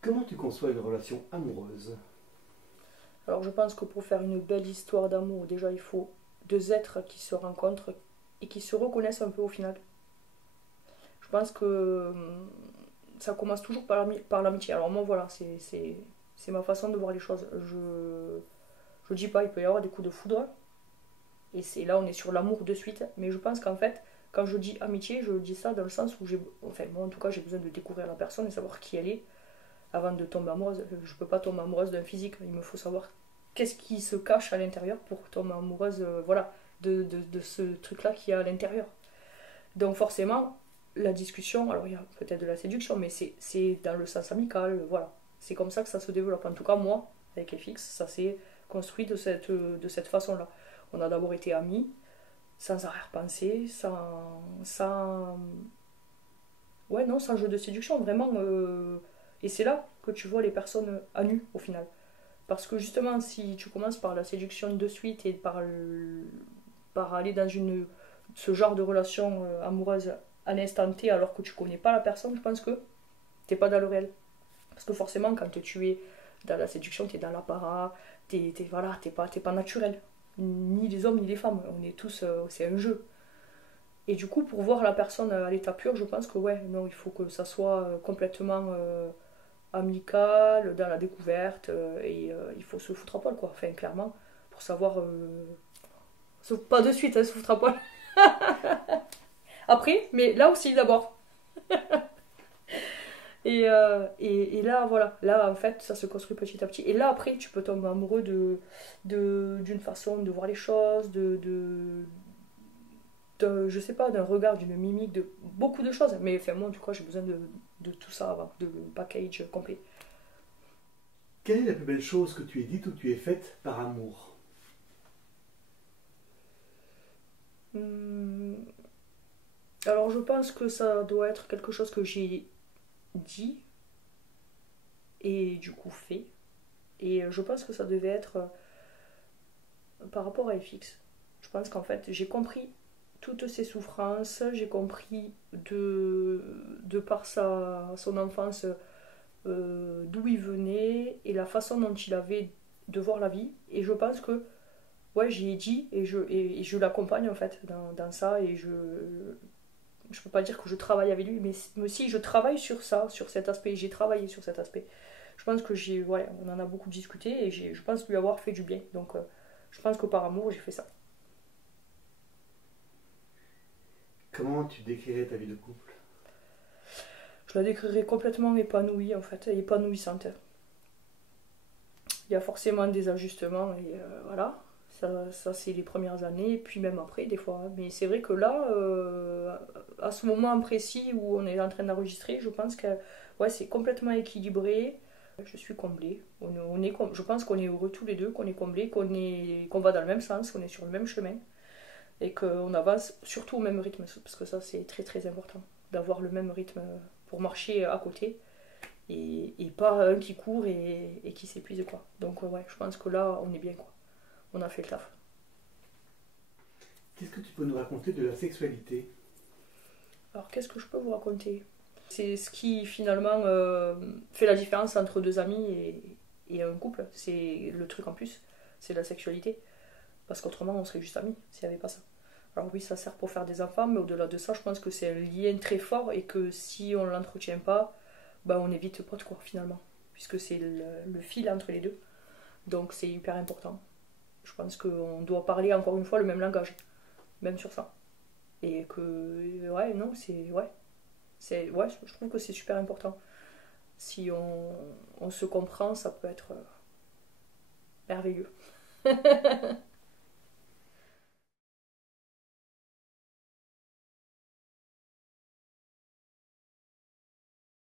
Comment tu conçois une relation amoureuse? Alors je pense que pour faire une belle histoire d'amour, déjà il faut deux êtres qui se rencontrent et qui se reconnaissent un peu au final. Je pense que ça commence toujours par l'amitié. Alors moi voilà, c'est ma façon de voir les choses. Je dis pas, il peut y avoir des coups de foudre, et c'est là on est sur l'amour de suite, mais je pense qu'en fait, quand je dis amitié, je dis ça dans le sens où enfin moi en tout cas j'ai besoin de découvrir la personne et savoir qui elle est avant de tomber amoureuse. Je peux pas tomber amoureuse d'un physique, il me faut savoir qu'est-ce qui se cache à l'intérieur pour tomber amoureuse, voilà, de ce truc-là qui est à l'intérieur. Donc forcément, la discussion, alors il y a peut-être de la séduction, mais c'est dans le sens amical, voilà. C'est comme ça que ça se développe. En tout cas, moi, avec FX, ça s'est construit de cette façon-là. On a d'abord été amis, sans arrière-pensée, ouais, non, sans jeu de séduction, vraiment. Et c'est là que tu vois les personnes à nu, au final. Parce que justement, si tu commences par la séduction de suite et par aller dans ce genre de relation amoureuse à l'instant T alors que tu connais pas la personne, je pense que t'es pas dans le réel. Parce que forcément, quand tu es dans la séduction, t'es dans l'apparat, voilà, t'es pas naturel. Ni les hommes ni les femmes, on est tous, c'est un jeu. Et du coup, pour voir la personne à l'état pur, je pense que ouais, non, il faut que ça soit complètement amical, dans la découverte, et il faut se foutre à poil, quoi. Enfin, clairement, pour savoir. Sauf pas de suite, hein, se foutre à poil. Après, mais là aussi d'abord. Et là, voilà. Là, en fait, ça se construit petit à petit. Et là, après, tu peux tomber amoureux d'une façon de voir les choses, je sais pas, d'un regard, d'une mimique, de beaucoup de choses. Mais enfin, moi, du coup, j'ai besoin de tout ça avant, de package complet. Quelle est la plus belle chose que tu aies dite ou tu aies faite par amour? Hum, Alors, je pense que ça doit être quelque chose que j'ai dit et du coup fait. Et je pense que ça devait être par rapport à FX. Je pense qu'en fait, j'ai compris toutes ses souffrances, j'ai compris de par son enfance d'où il venait et la façon dont il avait de voir la vie. Et je pense que, ouais, j'y ai dit et je l'accompagne en fait dans ça. Et je peux pas dire que je travaille avec lui, mais si je travaille sur ça, sur cet aspect, j'ai travaillé sur cet aspect. Je pense que ouais, on en a beaucoup discuté et je pense lui avoir fait du bien. Donc, je pense que par amour, j'ai fait ça. Comment tu décrirais ta vie de couple? Je la décrirais complètement épanouie, en fait, épanouissante. Il y a forcément des ajustements, et voilà. Ça c'est les premières années, et puis même après, des fois. Mais c'est vrai que là, à ce moment précis où on est en train d'enregistrer, je pense que ouais, c'est complètement équilibré. Je suis comblée. Je pense qu'on est heureux tous les deux, qu'on est comblés, qu'on va dans le même sens, qu'on est sur le même chemin et qu'on avance surtout au même rythme, parce que ça c'est très très important, d'avoir le même rythme pour marcher à côté et pas un qui court et qui s'épuise, quoi. Donc ouais, je pense que là on est bien, quoi. On a fait le taf. Qu'est-ce que tu peux nous raconter de la sexualité? Alors qu'est-ce que je peux vous raconter? C'est ce qui finalement fait la différence entre deux amis et un couple. C'est le truc en plus, c'est la sexualité. Parce qu'autrement on serait juste amis s'il n'y avait pas ça. Alors oui, ça sert pour faire des enfants, mais au-delà de ça, je pense que c'est un lien très fort et que si on ne l'entretient pas, bah on est vite pote, quoi, finalement. Puisque c'est le fil entre les deux. Donc c'est hyper important. Je pense qu'on doit parler encore une fois le même langage, même sur ça. Et que, ouais, non, ouais, je trouve que c'est super important. Si on se comprend, ça peut être merveilleux.